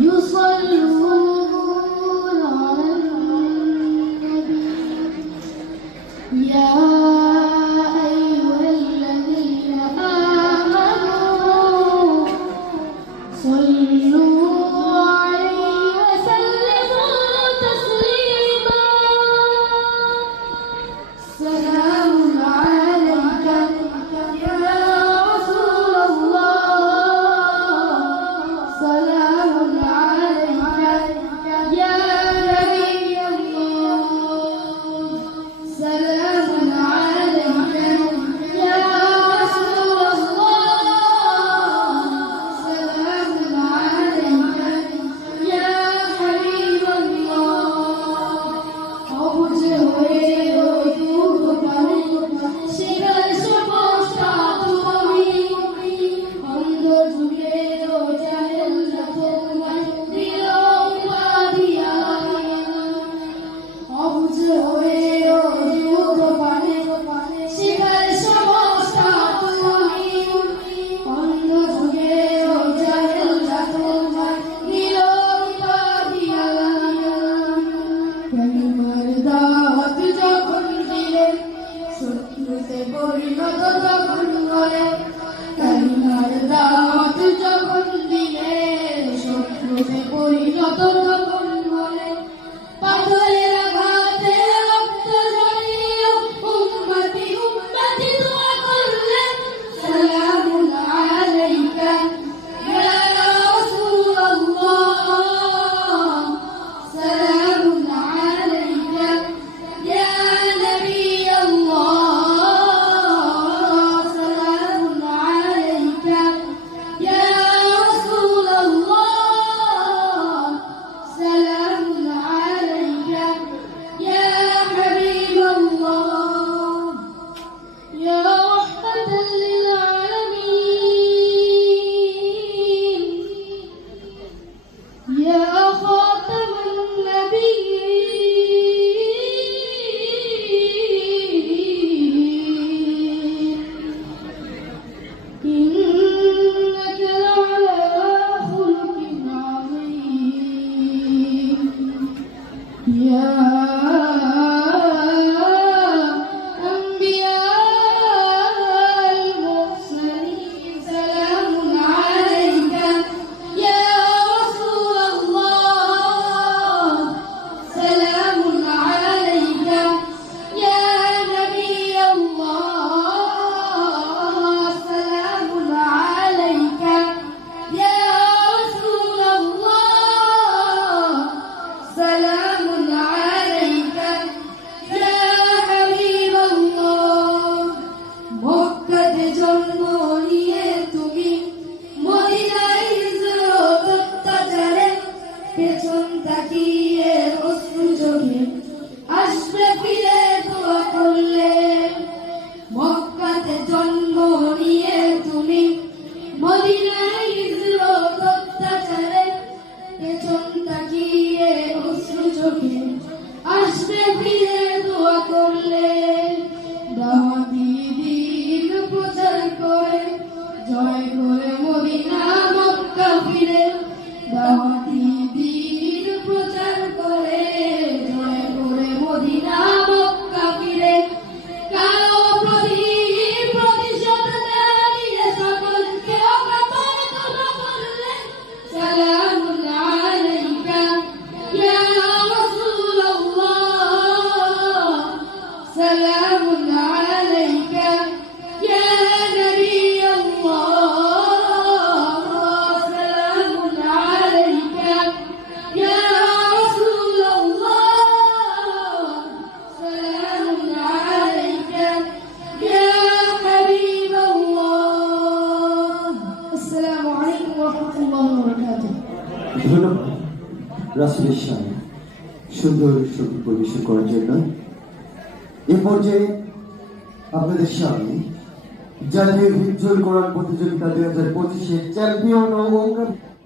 يصلون the হিন্দুতে পরিণত যখন হয়ে কালিমার দাওয়াত যখন দিলে শত্রুতে পরিণত Yeah. তাকিয়ে অশ্রু প্রচার করে। জয় করে মদিনা, মক্কা ফিরে। দাওয়াতি দিন প্রচার করে। জয় করে মদিনা ধন্যবাদ। রাসুল ইসলাম সুন্দর সংগীত পরিবেশন করার জন্য। এ পর্যায়ে আপনাদের সামনে জাতীয় হিজুল কোরআন প্রতিযোগিতা দুই হাজার পঁচিশে চ্যাম্পিয়ন ও